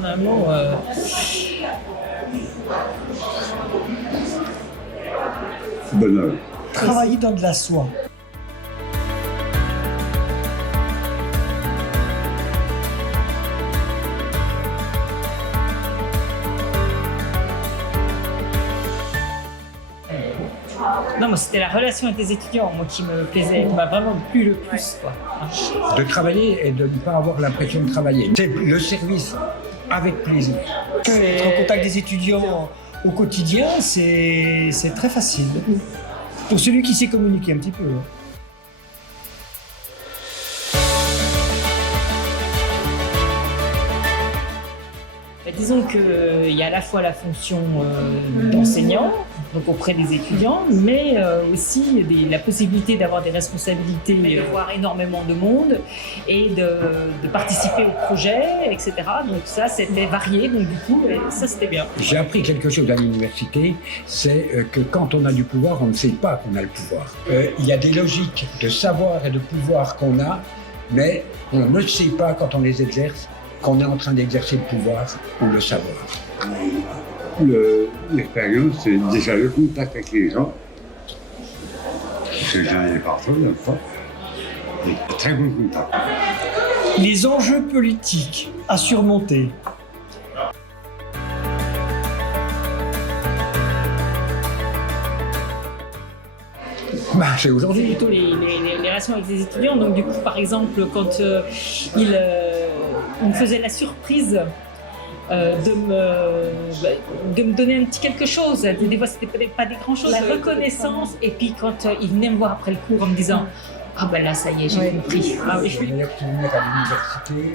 en un mot. Bonheur. Travailler dans de la soie. Non, moi c'était la relation avec les étudiants, moi qui me plaisait, qui m'a vraiment plu le plus, quoi. De travailler et de ne pas avoir l'impression de travailler. C'est le service avec plaisir. Être en contact des étudiants au quotidien, c'est très facile. Pour celui qui sait communiquer un petit peu. Disons qu'il y a à la fois la fonction d'enseignant, donc auprès des étudiants, mais aussi la possibilité d'avoir des responsabilités, de voir énormément de monde et de participer au projet, etc. Donc ça, c'était varié, donc du coup, ça c'était bien. J'ai appris quelque chose à l'université, c'est que quand on a du pouvoir, on ne sait pas qu'on a le pouvoir. Il y a des logiques de savoir et de pouvoir qu'on a, mais on ne sait pas quand on les exerce qu'on est en train d'exercer le pouvoir ou le savoir. L'expérience, c'est déjà le contact avec les gens. Parce que j'en ai partout, une fois. Et très bon contact. Les enjeux politiques à surmonter. C'est aujourd'hui. C'est plutôt les relations avec les étudiants. Donc du coup, par exemple, quand il me faisait la surprise de me donner un petit quelque chose. Des fois, c'était pas des grands choses. La reconnaissance. Et puis quand il venait me voir après le cours en me disant « Ah ben là, ça y est, j'ai compris. » Le meilleur souvenir à l'université,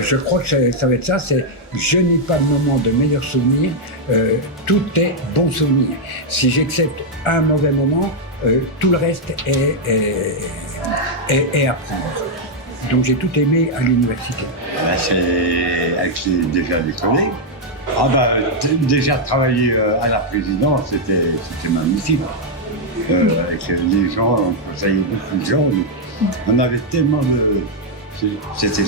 je crois que ça va être ça, c'est je n'ai pas de moment de meilleur souvenir, tout est bon souvenir. Si j'accepte un mauvais moment, tout le reste est à prendre. Donc j'ai tout aimé à l'université. C'est avec déjà les collègues. Déjà travailler à la présidence, c'était magnifique. Avec les gens, on conseillait beaucoup de gens. On avait tellement de... C'était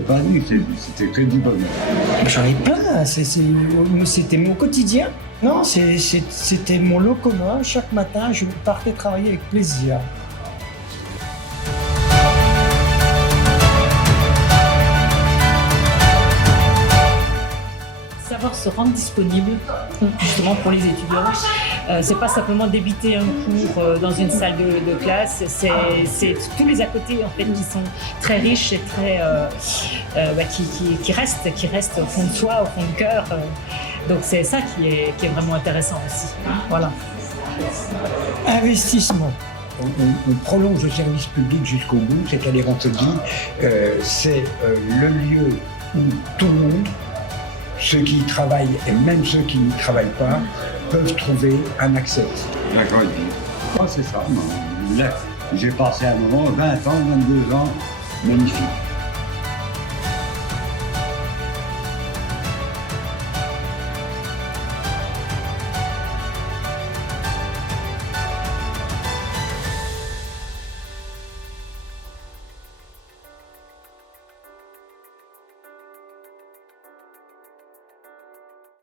pas dit, c'était que du bonheur. J'en ai plein, c'était mon quotidien. Non, c'était mon lot commun. Chaque matin, je partais travailler avec plaisir. Savoir se rendre disponible justement pour les étudiants. C'est pas simplement débiter un cours dans une salle de classe, c'est tous les à côté en fait qui sont très riches et très qui restent au fond de soi, au fond du cœur. Donc c'est ça qui est vraiment intéressant aussi. Voilà. Investissement. On prolonge le service public jusqu'au bout, c'est-à-dire on se dit c'est le lieu où tout le monde, ceux qui y travaillent et même ceux qui n'y travaillent pas, peuvent trouver un accès. D'accord, c'est ça. J'ai passé un moment, 20 ans, 22 ans, magnifique.